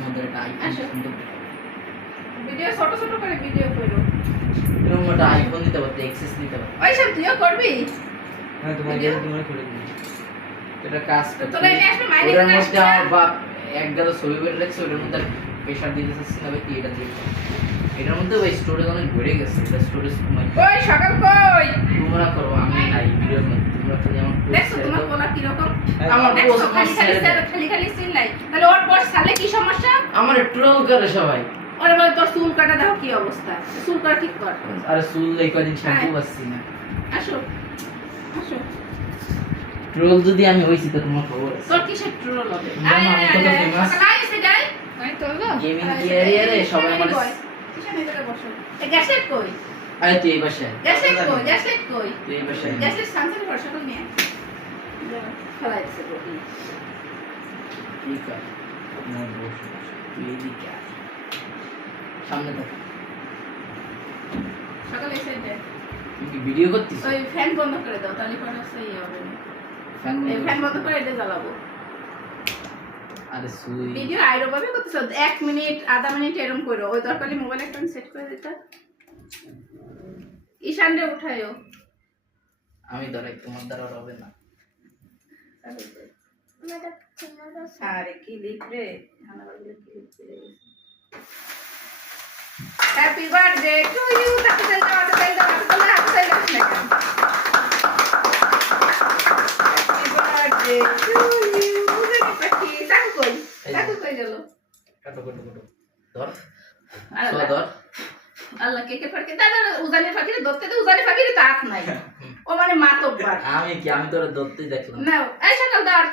তোমাদের একটা আইফোন আসো। ভিডিও ছোট ছোট করে ভিডিও করো। এরকম একটা আইফোন নিতে পারতে এক্সেস নিতে পারতে। ওই সব তুইও করবি? হ্যাঁ তোমার Video? তোমার করে দিবি। এটা কাজ তোরা এনে আসবে মাইনে ওটার মধ্যে আমার বাপ এক গাদা ছবি বের লাগছে ওটার মধ্যে প্রেশার দিতে চাচ্ছি না ভাই কি এটা দিয়ে এটার মধ্যে ওই স্টোরেজ অনেক ভরে গেছে এটা স্টোরেজ কমাই ওই সকাল কই? তোমরা করো আমি নাই ভিডিওর মধ্যে তোমরা খালি আমার post তোমার দাও। বলা কীরকম? আমার দেখছ খালি খালি ছেড়ে দাও। ছেড়ে- খালি খালি সিন নাই। তাহলে ওর পর সালে কি আমার ট্রোল করে সবাই। ওরে বলে তোর চুল কাটা দেখো কি অবস্থা? চুল কাটা ঠিক কর। আরে চুল এই কদিন শ্যাম্পু। পাচ্ছি না। আসো। আসো। ট্রোল যদি আমি হইছি তো তোমার খবর তোর কিসের ট্রোল হবে? হলো Gaming career এ সবাই আমার- পিছনে এদিকে বসো? এই গ্যাসেট কই? আরে তুই এই বাসায় গ্যাসেট কই? গ্যাসেট কই? তুই এই বাসায় গ্যাসেট সামসের ঘর সকাল নিয়ে। বডি ঠিক আছে না বস। তুই এদিকে আয়। সামনে থাক সকাল এসে কি ভিডিও করতিস? ওই ফ্যান বন্ধ করে দাও তাহলে পরে সেই হবে ফ্যান বন্ধ করে এটা জ্বালাবো। আরে সুই। ভিডিও আইরো ভাবে করতেছ? এক মিনিট আধা মিনিট এরকম করো। ওই দরকার মোবাইল একটা সেট করে দিতে। ঈশান রে উঠায়ও আমি ধরাই তোমার দ্বারা হবে না। আরে কি লিখবে হ্যাপি বার্থডে টু ইউ তাকে চাই দাও তাকে চাই দাও তাকে চাই দাও হ্যাপি বার্থডে টু ইউ দেখি পাখি তাকু কই তাকু কই গেল কাটো কাটো কাটো ধর আর ধর আল্লাহ কেকে ফাঁকি দাদা উজানি ফাঁকি ধরতে তো উজানি ফাঁকি তো হাত নাই ও মানে মাতব্বার আমি কি আমি তোর ধরতে দেখলাম না এই সকাল ধর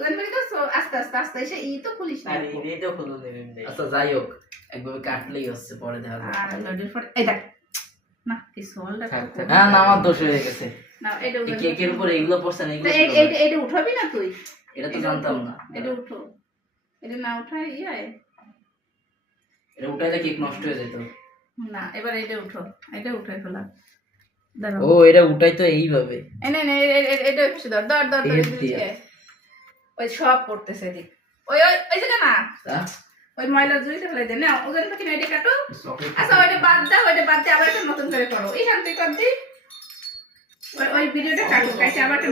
আস্তে আস্তে আস্তে এসে ই তো পুলিশ না এটাও খুলো নেবেন আচ্ছা যাই হোক একভাবে কাটলেই হচ্ছে পরে দেখা যাবে আর লডির পর এই দেখ না কি সোলটা থাক, থাক। হ্যাঁ না আমার দোষ হয়ে গেছে এটা কেকের উপরে এগুলো পড়ছে না তো এগুলো এই- ছিল এইটা না। এটা উঠাবি না তুই এটা তো জানতাম না এটা উঠো এটা না উঠাই ইয়ে এটা উঠাইলে কেক নষ্ট হয়ে যেত না এবার এটা উঠো এটা উঠাই ফেলা ও এটা উঠাই তো এইভাবে এই নে নে এটা ধর ধর ধর ওই সব পড়তেছে এদিক। ওই ওই ওই জায়গা না? ওই ময়লা জুড়িতে ফেলে দে না ওজন না এটা কাটো আচ্ছা ওইটা বাদ দাও ওইটা বাদ দিয়ে আবার একটা নতুন করে করো এইখান থেকে কর দি। ওই- ওই ভিডিওটা কাটো কাটে আবার একটা